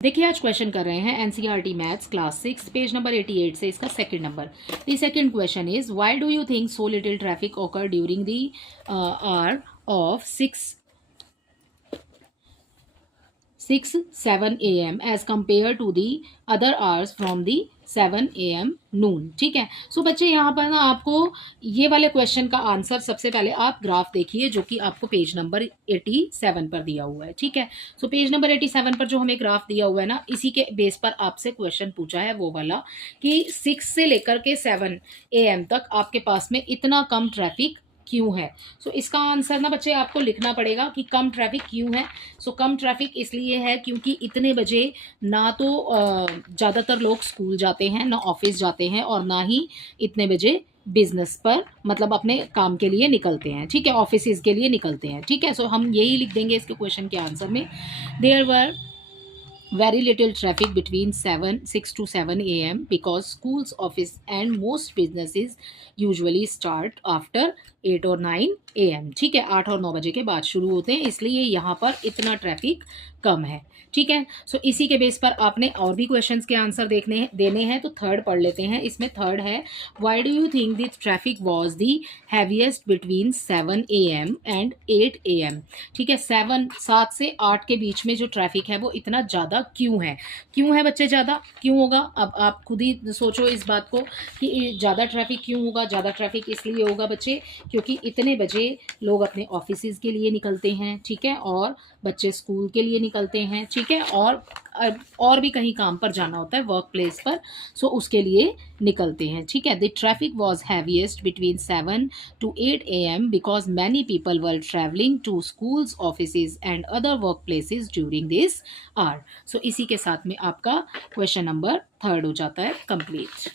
देखिए आज क्वेश्चन कर रहे हैं NCERT maths class 6 page number 88 से इसका second number. The second question is why do you think so little traffic occur during the hour of 6-7 AM as compare to the other hours from the 7 AM noon. ठीक है। सो बच्चे यहाँ पर ना आपको ये वाले क्वेश्चन का आंसर सबसे पहले आप ग्राफ देखिए जो कि आपको पेज नंबर 87 पर दिया हुआ है। ठीक है। सो पेज नंबर 87 पर जो हमें ग्राफ दिया हुआ है ना, इसी के बेस पर आपसे क्वेश्चन पूछा है वो वाला कि 6 से लेकर के 7 AM तक आपके पास में इतना कम ट्रैफिक क्यों है। सो इसका आंसर ना बच्चे आपको लिखना पड़ेगा कि कम ट्रैफिक क्यों है। सो कम ट्रैफिक इसलिए है क्योंकि इतने बजे ना तो ज़्यादातर लोग स्कूल जाते हैं, ना ऑफिस जाते हैं, और ना ही इतने बजे बिजनेस पर मतलब अपने काम के लिए निकलते हैं। ठीक है, ऑफिस के लिए निकलते हैं। ठीक है। सो हम यही लिख देंगे इसके क्वेश्चन के आंसर में, there were very little traffic between 6 to 7 AM because schools, office and most businesses usually start after 8 और 9 AM। ठीक है, 8 और 9 बजे के बाद शुरू होते हैं, इसलिए यहाँ पर इतना ट्रैफिक कम है। ठीक है। सो इसी के बेस पर आपने और भी क्वेश्चंस के आंसर देने हैं। तो थर्ड पढ़ लेते हैं। इसमें थर्ड है why do you think this traffic was the heaviest between 7 AM and 8 AM। ठीक है, 7 से 8 के बीच में जो ट्रैफिक है वो इतना ज़्यादा क्यों है। क्यों है बच्चे ज़्यादा क्यों होगा, अब आप खुद ही सोचो इस बात को कि ज़्यादा ट्रैफिक क्यों होगा। ज़्यादा ट्रैफिक इसलिए होगा बच्चे क्योंकि इतने बजे लोग अपने ऑफिस के लिए निकलते हैं। ठीक है, और बच्चे स्कूल के लिए निकलते हैं। ठीक है, और भी कहीं काम पर जाना होता है, वर्क प्लेस पर, सो उसके लिए निकलते हैं। ठीक है, the traffic was heaviest between 7 to 8 AM because many people were travelling to schools, office and other work places during this hour. So इसी के साथ में आपका क्वेश्चन नंबर थर्ड हो जाता है कंप्लीट।